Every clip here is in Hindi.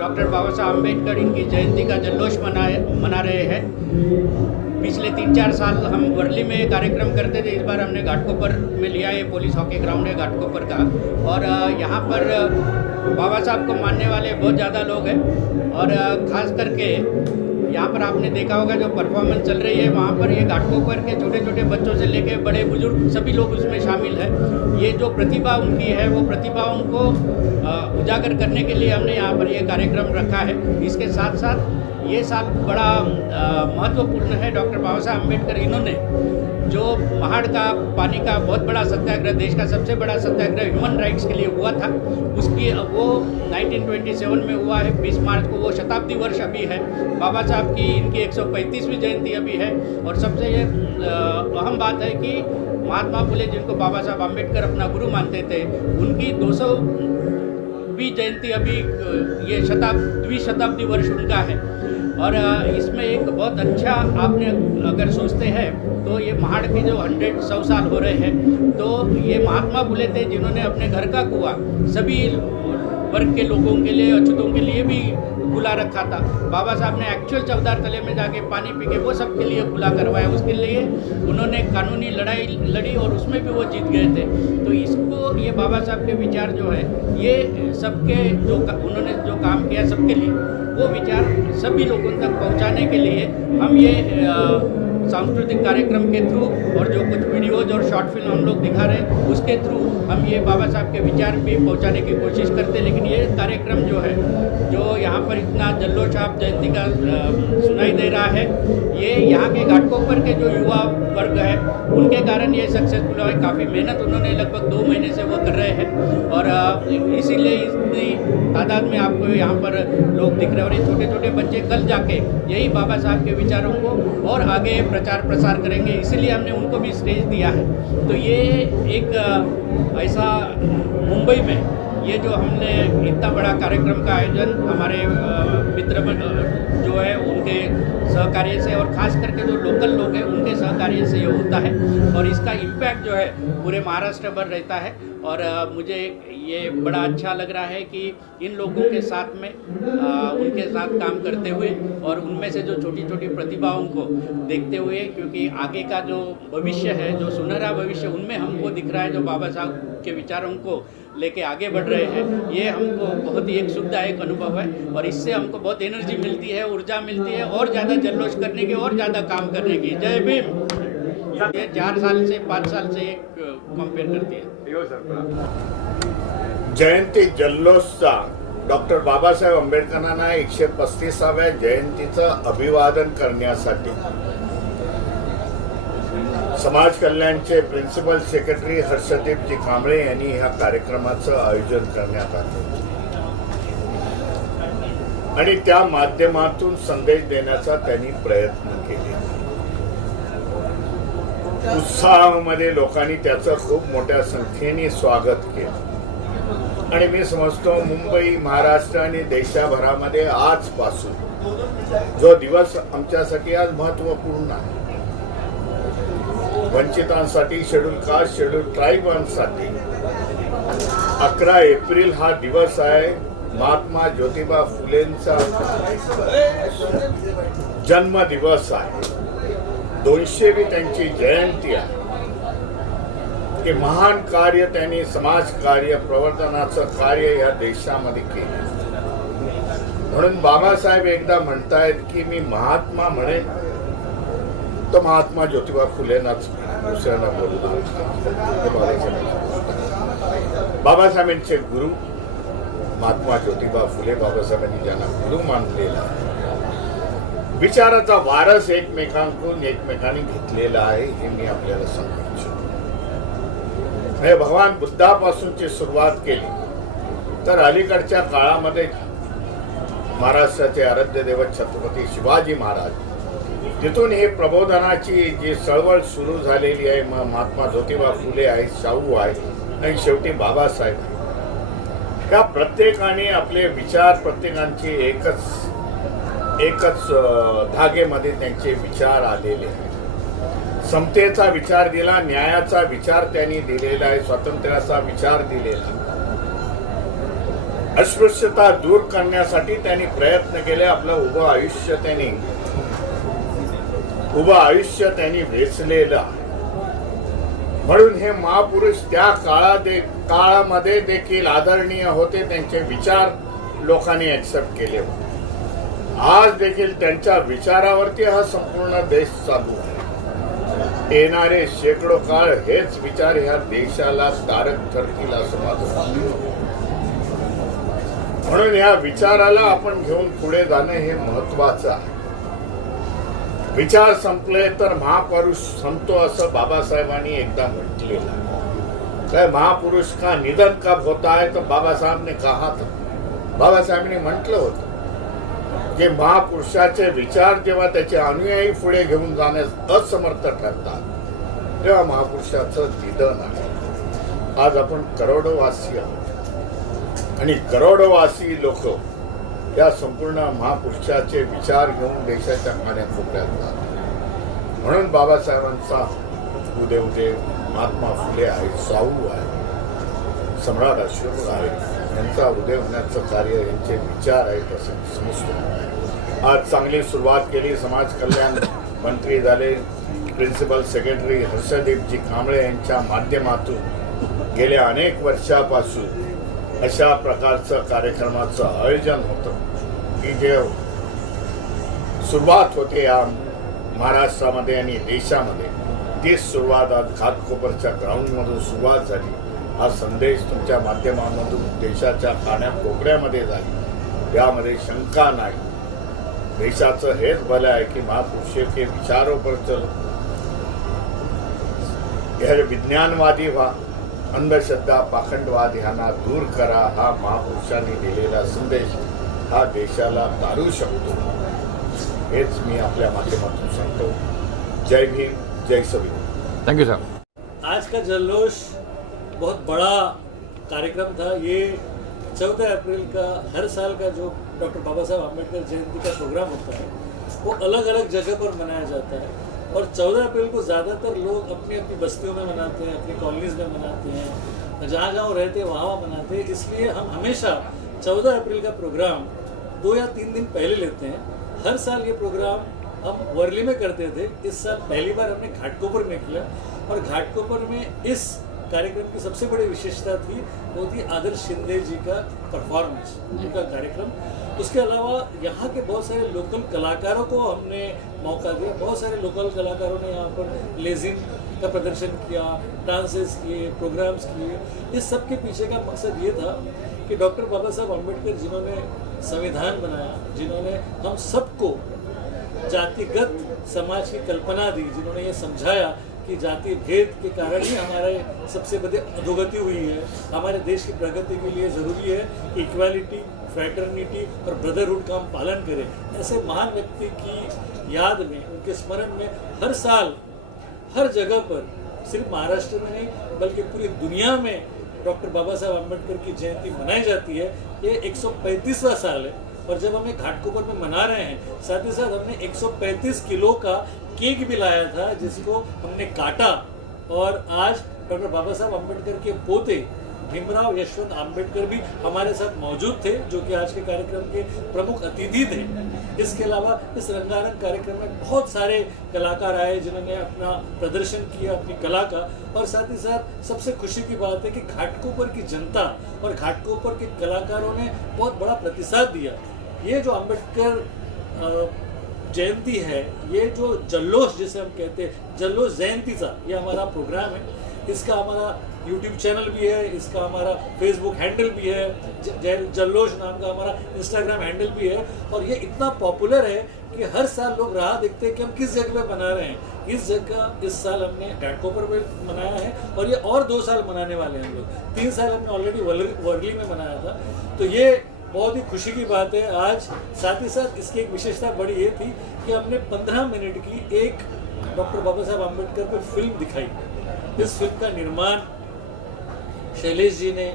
डॉक्टर बाबा साहब अम्बेडकर इनकी जयंती का जल्लोष मना रहे हैं। पिछले 3-4 साल हम वर्ली में कार्यक्रम करते थे। इस बार हमने घाटकोपर में लिया। ये पुलिस हॉकी ग्राउंड है घाटकोपर का, और यहाँ पर बाबा साहब को मानने वाले बहुत ज़्यादा लोग हैं। और ख़ास करके यहाँ पर आपने देखा होगा जो परफॉर्मेंस चल रही है, वहाँ पर ये घाटकोपर के छोटे छोटे बच्चों से लेके बड़े बुजुर्ग सभी लोग उसमें शामिल हैं। ये जो प्रतिभा उनकी है, वो प्रतिभा उनको उजागर करने के लिए हमने यहाँ पर ये कार्यक्रम रखा है। इसके साथ साथ ये साल बड़ा महत्वपूर्ण है। डॉक्टर बाबा साहब अम्बेडकर इन्होंने जो पहाड़ का पानी का बहुत बड़ा सत्याग्रह, देश का सबसे बड़ा सत्याग्रह ह्यूमन राइट्स के लिए हुआ था, उसकी वो 1927 में हुआ है 20 मार्च को। वो शताब्दी वर्ष अभी है। बाबा साहब की इनकी 135वीं जयंती अभी है। और सबसे ये अहम बात है कि महात्मा फुले, जिनको बाबा साहब अम्बेडकर अपना गुरु मानते थे, उनकी 200वीं जयंती अभी ये शताब्दी वर्ष उनका है। और इसमें एक बहुत अच्छा आपने अगर सोचते हैं तो ये पहाड़ के जो 100 साल हो रहे हैं, तो ये महात्मा फुले थे जिन्होंने अपने घर का कुआं सभी वर्ग के लोगों के लिए, अछूतों के लिए भी खुला रखा था। बाबा साहब ने एक्चुअल चौधार तले में जाके पानी पी के वो सबके लिए खुला करवाया। उसके लिए उन्होंने कानूनी लड़ाई लड़ी और उसमें भी वो जीत गए थे। तो इसको ये बाबा साहब के विचार जो है, ये सबके जो उन्होंने जो काम किया सबके लिए, वो विचार सभी लोगों तक पहुंचाने के लिए हम ये सांस्कृतिक कार्यक्रम के थ्रू और जो कुछ वीडियोज और शॉर्ट फिल्म हम लोग दिखा रहे हैं, उसके थ्रू हम ये बाबा साहब के विचार भी पहुंचाने की कोशिश करते हैं। लेकिन ये कार्यक्रम जो है, जो यहाँ पर इतना जल्लोष आप जयंती का सुनाई दे रहा है, ये यहाँ के घाटकोपर के जो युवा वर्ग है उनके कारण ये सक्सेसफुल है। काफ़ी मेहनत उन्होंने लगभग 2 महीने से वो कर रहे हैं, और इसीलिए इतनी तादाद में आपको यहाँ पर लोग दिख रहे हैं। और ये छोटे छोटे बच्चे कल जाके यही बाबा साहब के विचारों को और आगे प्रचार प्रसार करेंगे, इसीलिए हमने उनको भी स्टेज दिया है। तो ये एक ऐसा मुंबई में ये जो हमने इतना बड़ा कार्यक्रम का आयोजन हमारे मित्र जो है उनके सहकार्य से, और ख़ास करके जो लोकल लोग हैं उनके सहकार्य से ये होता है, और इसका इम्पैक्ट जो है पूरे महाराष्ट्र भर रहता है। और मुझे ये बड़ा अच्छा लग रहा है कि इन लोगों के साथ में उनके साथ काम करते हुए और उनमें से जो छोटी छोटी प्रतिभाओं को देखते हुए, क्योंकि आगे का जो भविष्य है, जो सुनहरा भविष्य उनमें हमको दिख रहा है, जो बाबा साहब के विचारों को लेके आगे बढ़ रहे हैं, ये हमको बहुत ही एक सुखदायक अनुभव है। और इससे हमको बहुत एनर्जी मिलती है, ऊर्जा मिलती है और ज़्यादा जल्लोष करने की और ज़्यादा काम करने की। जय भीम। ये 4 साल से 5 साल से एक कंपेयर करती है। जयंती जल्लोषचा डॉक्टर बाबासाहेब आंबेडकरांना 135व्या जयंतीचं अभिवादन करण्यासाठी समाज कल्याणचे प्रिन्सिपल सेक्रेटरी हर्षदीपजी कांबळे यांनी ह्या कार्यक्रमाचं आयोजन करण्यात आले आणि त्या माध्यमातून संदेश देण्याचा त्यांनी प्रयत्न केले। उत्साहामध्ये लोकांनी त्याचं खूप मोठ्या संख्येने स्वागत केलं आणि मी समजतो मुंबई, महाराष्ट्र आणि देशभरामध्ये आजपासून जो दिवस आमच्यासाठी आज महत्त्वपूर्ण आहे, वंचितांसाठी, शेड्यूल कास्ट, शेड्यूल ट्राइबांसाठी 11 एप्रिल हा दिवस आहे। महात्मा ज्योतिबा फुलेंचा जन्म दिवस आहे, 200वी त्यांची जयंती आहे। हे महान कार्य त्यांनी समाज कार्य, प्रवर्तनाचं कार्य या देशामध्ये केले। म्हणून बाबासाहेब एकदा म्हणतायत की मी महात्मा म्हणेन तो महात्मा ज्योतिबा फुलेंनाच दुसऱ्यांना बोलणार। बाबासाहेबांचे गुरु महात्मा ज्योतिबा फुले, बाबासाहेबांनी ज्यांना गुरु मानलेला विचाराचा वारस एकमेकांकडून एकमेकांनी घेतलेला आहे, हे मी आपल्याला सांगू इच्छितो। भगवान बुद्धापासूनची सुरुवात केली तर अलीकडच्या काळामध्ये महाराष्ट्राचे आराध्य दैवत छत्रपती शिवाजी महाराज, तिथून हे प्रबोधनाची जी चळवळ सुरू झालेली आहे, महात्मा ज्योतिबा फुले आहेत, शाहू आहेत आणि शेवटी बाबासाहेब, त्या प्रत्येकाने आपले विचार, प्रत्येकांची एकच धागेमध्ये त्यांचे विचार आलेले आहेत। समतेचा विचार दिला, न्यायाचा विचार त्यांनी दिलेला आहे, स्वातंत्र्याचा विचार दिलेला अस्पृश्यता दूर करण्यासाठी त्यांनी प्रयत्न केले. आपलं उभं आयुष्य त्यांनी वेचलेलं आहे. म्हणून हे महापुरुष त्या काळामध्ये देखील आदरणीय होते. त्यांचे विचार लोकांनी ऍक्सेप्ट केले होते. आज देखील त्यांच्या विचारावरती हा संपूर्ण देश चालू आहे. येणारे शेकडो काळ हेच विचार ह्या देशाला तारक ठरतील असं माझं म्हणणं. म्हणून या विचाराला आपण घेऊन पुढे जाणं हे महत्वाचं आहे. विचार संपले तर महापुरुष संपतो असं बाबासाहेबांनी एकदा म्हटलेलं आहे. काय महापुरुष का निधन कब होता है तो बाबासाहेब ने कहा था. बाबासाहेबांनी म्हटलं होतं की महापुरुषाचे विचार जेव्हा त्याचे अनुयायी पुढे घेऊन जाण्यास असमर्थ ठरतात तेव्हा महापुरुषाचं निधन आहे. आज आपण करोडोवासी आहोत आणि करोडोवासी लोक या संपूर्ण महापुरुषाचे विचार घेऊन देशाच्या कानाकोपऱ्यात जातात. म्हणून बाबासाहेबांचा उदय महात्मा फुले आहेत, शाहू आहे, सम्राट अशोक आहे, यांचा उदय होण्याचं कार्य यांचे विचार आहेत असं समजतो. आज चांगली सुरुवात केली. समाज कल्याण मंत्री झाले. प्रिन्सिपल सेक्रेटरी हर्षदीपजी कांबळे यांच्या माध्यमातून गेल्या अनेक वर्षापासून अशा प्रकारचं कार्यक्रमाचं आयोजन होतं की जे सुरुवात होते या महाराष्ट्रामध्ये आणि देशामध्ये. तीच सुरुवात आज घाटकोपरच्या ग्राउंडमधून सुरुवात झाली. हा संदेश तुमच्या माध्यमांमधून देशाच्या कानाकोपऱ्यामध्ये झाली यामध्ये शंका नाही. देशाचं हेच भलं आहे की महापुरुष के विचारों पर चलो, यह विज्ञानवादी व्हा, अंधश्रद्धा पाखंडवाद यांना दूर करा. हा महापुरुषांनी दिलेला संदेश हा देशाला तारू शकतो. हेच मी आपल्या माध्यमातून सांगतो. जय भीम, जय संविधान. Thank you sir. आज का जल्लोष बहुत बड़ा कार्यक्रम था. ये 14 अप्रैल का हर साल का जो डॉक्टर बाबा साहब आम्बेडकर जयंती का प्रोग्राम होता है वो अलग अलग जगह पर मनाया जाता है. और 14 अप्रैल को ज़्यादातर लोग अपनी अपनी बस्तियों में मनाते हैं, अपनी कॉलोनीज में मनाते हैं, जहाँ जहाँ रहते हैं वहाँ मनाते हैं. इसलिए हम हमेशा 14 अप्रैल का प्रोग्राम 2 या 3 दिन पहले लेते हैं. हर साल ये प्रोग्राम हम वर्ली में करते थे. इस साल पहली बार हमने घाटकोपर में किया. और घाटकोपर में इस कार्यक्रम की सबसे बड़ी विशेषता थी वो थी आदर्श शिंदे जी का परफॉर्मेंस, उनका कार्यक्रम. उसके अलावा यहाँ के बहुत सारे लोकल कलाकारों को हमने मौका दिया. बहुत सारे लोकल कलाकारों ने यहाँ पर लेजिम का प्रदर्शन किया, डांसेस किए, प्रोग्राम्स किए. इस सब के पीछे का मकसद ये था कि डॉक्टर बाबा साहब आम्बेडकर जिन्होंने संविधान बनाया, जिन्होंने हम सबको जातिगत समाज की कल्पना दी, जिन्होंने ये समझाया कि जाति भेद के कारण ही हमारे सबसे बड़ी अधोगति हुई है. हमारे देश की प्रगति के लिए ज़रूरी है कि इक्वालिटी, फ्रैटर्निटी और ब्रदरहुड का हम पालन करें. ऐसे महान व्यक्ति की याद में, उनके स्मरण में हर साल हर जगह पर, सिर्फ महाराष्ट्र में नहीं बल्कि पूरी दुनिया में डॉक्टर बाबा साहब आम्बेडकर की जयंती मनाई जाती है. ये 135वां साल है. और जब हमें घाटकोपर में मना रहे हैं, साथ ही साथ हमने 135 किलो का केक भी लाया था जिसको हमने काटा. और आज डॉक्टर बाबा साहब आम्बेडकर के पोते भीमराव यशवंत आम्बेडकर भी हमारे साथ मौजूद थे, जो कि आज के कार्यक्रम के प्रमुख अतिथि थे. इसके अलावा इस रंगारंग कार्यक्रम में बहुत सारे कलाकार आए जिन्होंने अपना प्रदर्शन किया अपनी कला का. और साथ ही साथ सबसे खुशी की बात है कि घाटकोपर की जनता और घाटकोपर के कलाकारों ने बहुत बड़ा प्रतिसाद दिया. ये जो आम्बेडकर जयंती है, ये जो जल्लोष जिसे हम कहते हैं, जल्लोष जयंतीचा ये हमारा प्रोग्राम है. इसका हमारा यूट्यूब चैनल भी है, इसका हमारा फेसबुक हैंडल भी है, जल्लोष नाम का हमारा इंस्टाग्राम हैंडल भी है. और ये इतना पॉपुलर है कि हर साल लोग राह देखते हैं कि हम किस जगह पे मना रहे हैं. इस जगह इस साल हमने घाटकोपर में मनाया है और ये और 2 साल मनाने वाले हैं हम लोग. 3 साल हमने ऑलरेडी वर्ली में मनाया था. तो ये बहुत ही खुशी की बात है आज. साथ ही साथ इसकी एक विशेषता बड़ी ये थी कि हमने 15 मिनट की एक डॉक्टर बाबा साहब आम्बेडकर पर फिल्म दिखाई. इस फिल्म का निर्माण शैलेश जी ने,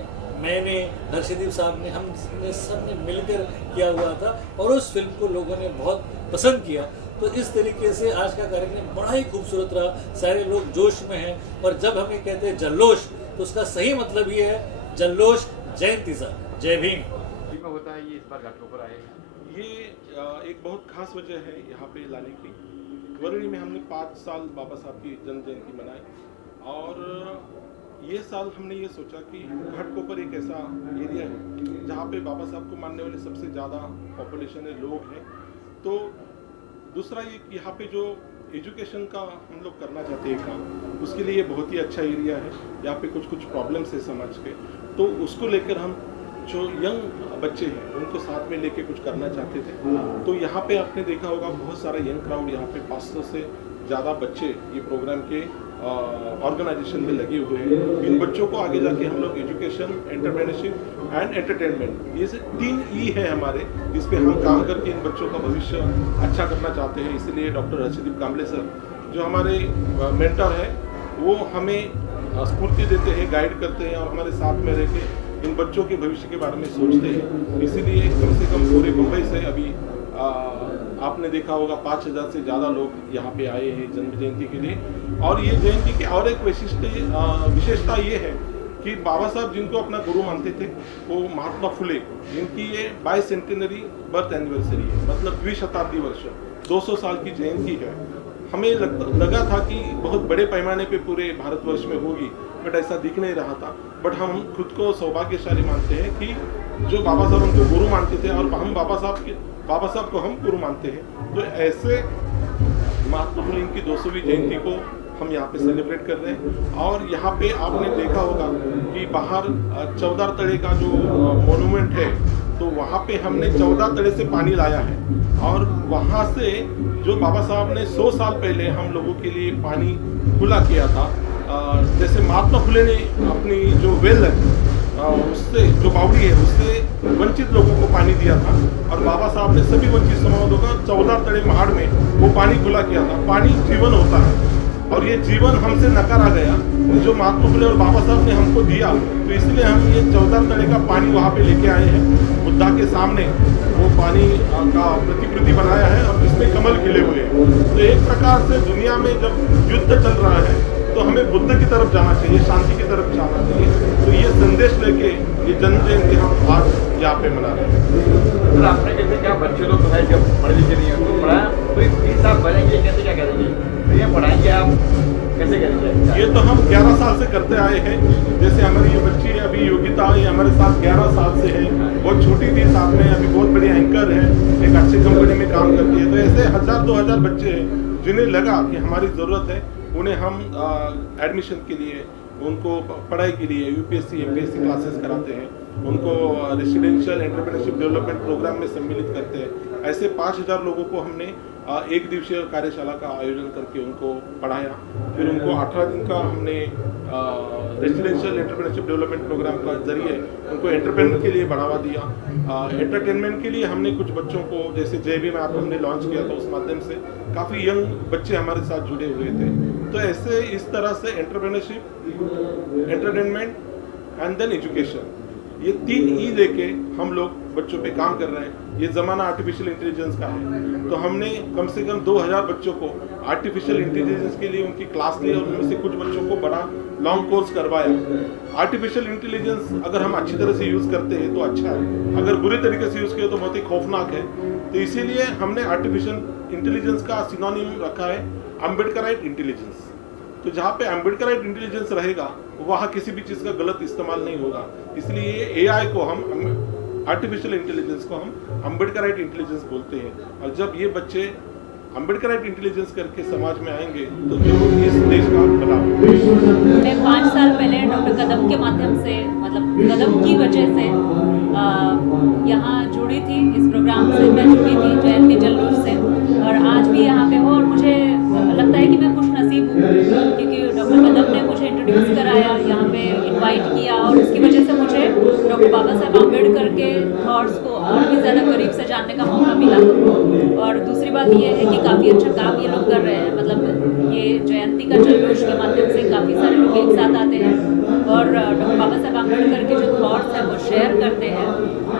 मैंने, हर्षदीप साहब ने, हमने सब ने मिलकर किया हुआ था. और उस फिल्म को लोगों ने बहुत पसंद किया. तो इस तरीके से आज का कार्यक्रम बड़ा ही खूबसूरत रहा. सारे लोग जोश में हैं. और जब हमें कहते हैं जल्लोष तो उसका सही मतलब ये है जल्लोष जयंती सा. जय भीम. वर्ली में होता है, ये इस बार घाटकोपर आए हैं। ये एक बहुत खास वजह है यहाँ पे लाने की। वर्ली में हमने 5 साल बाबा साहब की जन्म जयंती मनाई और ये साल हमने ये सोचा कि घाटकोपर एक ऐसा एरिया है जहाँ पे बाबा साहब को मानने वाले सबसे ज़्यादा पॉपुलेशन है, लोग हैं। तो दूसरा ये कि यहाँ पे जो एजुकेशन का हम लोग करना चाहते हैं काम, उसके लिए बहुत ही अच्छा एरिया है। यहाँ पे कुछ प्रॉब्लम्स है समाज के, तो उसको लेकर हम जो यंग बच्चे हैं उनको साथ में लेके कुछ करना चाहते थे। तो यहाँ पे आपने देखा होगा बहुत सारा यंग क्राउड, यहाँ पे 500 से ज़्यादा बच्चे ये प्रोग्राम के ऑर्गेनाइजेशन में लगे हुए हैं। इन बच्चों को आगे जाके हम लोग एजुकेशन, एंटरप्रेन्योरशिप एंड एंटरटेनमेंट, ये 3 ई है हमारे, इस पे हम काम करके इन बच्चों का भविष्य अच्छा करना चाहते हैं। इसलिए डॉक्टर हर्षदीप कांबले सर जो हमारे मेंटर है वो हमें स्फूर्ति देते हैं, गाइड करते हैं और हमारे साथ में रह के इन बच्चों के भविष्य के बारे में सोचते हैं। इसीलिए कम से कम पूरे मुंबई से अभी आपने देखा होगा 5000 से ज़्यादा लोग यहाँ पे आए हैं जन्म जयंती के लिए। और ये जयंती की और एक विशेषता ये है कि बाबा साहब जिनको अपना गुरु मानते थे वो महात्मा फुले, जिनकी ये 22 सेंटेनरी बर्थ एनिवर्सरी है, मतलब द्विशताब्दी वर्ष, 200 साल की जयंती है। हमें लगा था कि बहुत बड़े पैमाने पे पूरे भारतवर्ष में होगी, बट ऐसा दिख नहीं रहा था। बट हम खुद को सौभाग्यशाली मानते हैं कि जो बाबा साहब उनको गुरु मानते थे और हम बाबा साहब को हम गुरु मानते हैं। तो ऐसे महात्मा फुले की 200वीं जयंती को हम यहाँ पे सेलिब्रेट कर रहे हैं। और यहाँ पे आपने देखा होगा कि बाहर 14 तड़े का जो मोन्यूमेंट है, तो वहाँ पे हमने 14 तड़े से पानी लाया है और वहाँ से जो बाबा साहब ने 100 साल पहले हम लोगों के लिए पानी खुला किया था। जैसे महात्मा फुले ने अपनी जो वेल है उससे, जो बावड़ी है उससे वंचित लोगों को पानी दिया था और बाबा साहब ने सभी वंचित समाजों का 14 तड़े महाड़ में वो पानी खुला किया था। पानी जीवन होता है और ये जीवन हमसे नकारा गया, जो महात्मा फुले और बाबा साहब ने हमको दिया। तो इसलिए हम ये 14 तड़े का पानी वहाँ पे लेके आए हैं। बुद्धा के सामने वो पानी का प्रतिकृति बनाया है और इसमें कमल खिले हुए हैं। तो एक प्रकार से दुनिया में जब युद्ध चल रहा है तो हमें बुद्ध की तरफ जाना चाहिए, शांति की तरफ जाना चाहिए। तो ये संदेश लेके ये जन्म जयंती हम आज यहाँ पे मना रहे हैं। सर आपने जैसे क्या बच्चे लोग है जब पढ़ लिखे नहीं है तो पढ़ाया, तो 20 साल पढ़ेंगे कैसे, क्या करेंगे, तो ये पढ़ाएंगे आप कैसे करेंगे? ये तो हम 11 साल से करते आए हैं। जैसे हमारी ये बच्ची है अभी योगिता, ये हमारे साथ 11 साल से है, बहुत छोटी थी, साथ में अभी बहुत बड़ी एंकर है, एक अच्छी कंपनी में काम करती है। तो ऐसे 1000-2000 बच्चे हैं जिन्हें लगा कि हमारी ज़रूरत है, उन्हें हम एडमिशन के लिए, उनको पढ़ाई के लिए यूपीएससी एमपीएससी क्लासेस कराते हैं, उनको रेसिडेंशियल एंटरप्रेन्योरशिप डेवलपमेंट प्रोग्राम में सम्मिलित करते हैं। ऐसे 5000 लोगों को हमने एक दिवसीय कार्यशाला का आयोजन करके उनको पढ़ाया। फिर उनको 18 दिन का हमने रेसिडेंशियल एंटरप्रेन्योरशिप डेवलपमेंट प्रोग्राम का जरिए उनको एंटरप्रेन्योर के लिए बढ़ावा दिया। एंटरटेनमेंट के लिए हमने कुछ बच्चों को, जैसे JB ऐप हमने लॉन्च किया था, उस माध्यम से काफ़ी यंग बच्चे हमारे साथ जुड़े हुए थे। तो ऐसे इस तरह से entrepreneurship, entertainment and then education, ये 3 ई लेके हम लोग बच्चों पे काम कर रहे हैं। ये ज़माना आर्टिफिशियल इंटेलिजेंस का है, तो हमने कम से कम 2000 बच्चों को आर्टिफिशियल इंटेलिजेंस के लिए उनकी क्लास ली और उनमें से कुछ बच्चों को बड़ा लॉन्ग कोर्स करवाया। आर्टिफिशियल इंटेलिजेंस अगर हम अच्छी तरह से यूज़ करते हैं तो अच्छा है, अगर बुरे तरीके से यूज़ किया तो बहुत ही खौफनाक है। तो इसीलिए हमने आर्टिफिशियल इंटेलिजेंस का सिनोनिम रखा है अम्बेडकराइट इंटेलिजेंस। तो जहाँ पे अम्बेडकराइट इंटेलिजेंस रहेगा वहाँ किसी भी चीज़ का गलत इस्तेमाल नहीं होगा। इसलिए AI को हम, आर्टिफिशियल इंटेलिजेंस को हम अम्बेडकराइट इंटेलिजेंस बोलते हैं। और जब ये बच्चे अम्बेडकराइट इंटेलिजेंस करके समाज में आएंगे तो जो इस देश का भला होगा। मैं 5 साल पहले डॉक्टर कदम के माध्यम से, मतलब कदम की वजह से यहाँ जुड़ी थी, इस प्रोग्राम से मैं जुड़ी थी, जयंती जल्लोष से, और आज भी यहाँ पे हूँ। और मुझे लगता है कि मैं खुश नसीब हूँ क्योंकि डॉक्टर कदम ने मुझे इंट्रोड्यूस कराया, यहाँ पे इनवाइट किया और उसकी वजह से मुझे डॉक्टर बाबा साहब आम्बेडकर के थॉट्स को और भी ज़्यादा करीब से जानने का मौका मिला। और दूसरी बात ये है कि काफ़ी अच्छा काम ये लोग कर रहे हैं, मतलब ये जयंती का जल्लोष के माध्यम से काफ़ी सारे लोग एक साथ आते हैं और डॉक्टर बाबा साहब आम्बेडकर के जो थॉट्स हैं वो शेयर करते हैं।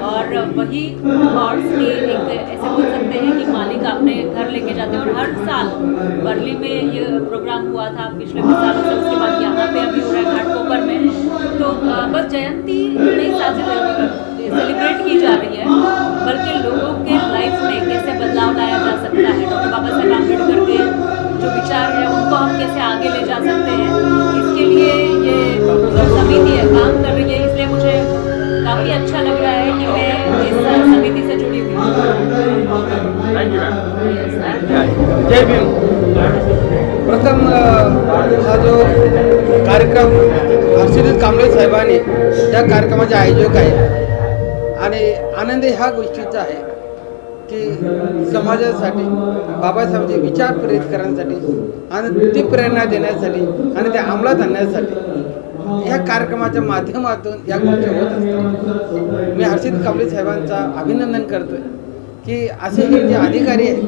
और वही थॉट्स की एक, ऐसे बोल सकते हैं कि मालिक अपने घर लेके जाते हैं। और हर साल वर्ली में ये प्रोग्राम हुआ था पिछले कुछ सालों से, उसके बाद यहाँ पे अभी हो रहा है घाटकोपर में। तो बस जयंती नहीं सेलिब्रेट की जा रही अच्छा लग रहा है कि मैं इस समिति से जुड़ी हुई हूँ। थँक्यू मॅम जय भीम. प्रथम हा जो कार्यक्रम हर्षदीप कांबळे साहेबांनी या कार्यक्रमाचे आयोजक आहे आणि आनंद ह्या गोष्टीचा आहे की समाजासाठी बाबासाहेबांचे विचार प्रेरित करण्यासाठी आणि ती प्रेरणा देण्यासाठी आणि ते अंमलात आणण्यासाठी ह्या कार्यक्रमाच्या माध्यमातून या गोष्टी होत असतात. मी हर्षदीप कांबळे साहेबांचा अभिनंदन करतोय की असे हे जे अधिकारी आहेत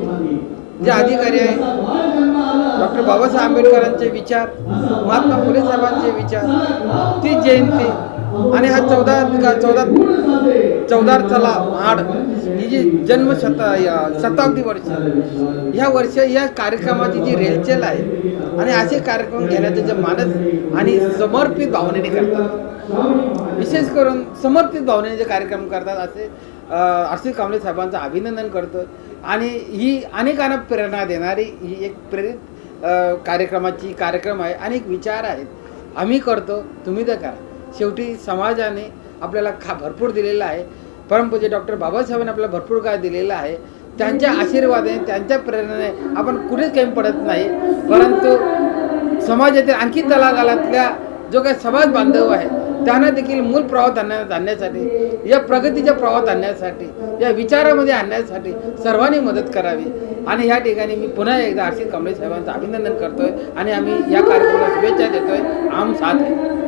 डॉक्टर बाबासाहेब आंबेडकरांचे विचार, महात्मा फुले साहेबांचे विचार, ती जयंती आणि हा 14 चला आड ही जी शताब्दी वर्ष ह्या वर्ष या कार्यक्रमाची जी रेलचेल आहे आणि असे कार्यक्रम घेण्याचे जे मानस आणि समर्पित भावनेने करतात, विशेष करून समर्पित भावनेने जे कार्यक्रम करतात असे हर्षदीप कांबळे साहेबांचं अभिनंदन करतो. आणि ही अनेकांना प्रेरणा देणारी ही एक प्रेरित कार्यक्रम आहे. अनेक विचार आहेत. आम्ही करतो, तुम्ही तर करा. शेवटी समाजाने आपल्याला भरपूर दिलेलं आहे. परमपूज्य डॉक्टर बाबासाहेबांनी आपल्याला भरपूर काय दिलेलं आहे. त्यांच्या आशीर्वादाने, त्यांच्या प्रेरणेने आपण कुठेच कमी पडत नाही. परंतु समाजातील आणखी तळागाळातल्या जो काही समाज बांधव आहे त्यांना देखील मूल प्रवाहात आणण्यासाठी, या प्रगतीच्या प्रवाहात आणण्यासाठी, या विचारामध्ये आणण्यासाठी सर्वांनी मदत करावी. आणि या ठिकाणी मी पुन्हा एकदा हर्षदीप कांबळे साहेबांचं अभिनंदन करतोय आणि आम्ही या कार्यक्रमाला शुभेच्छा देतोय. आम साथ आहे.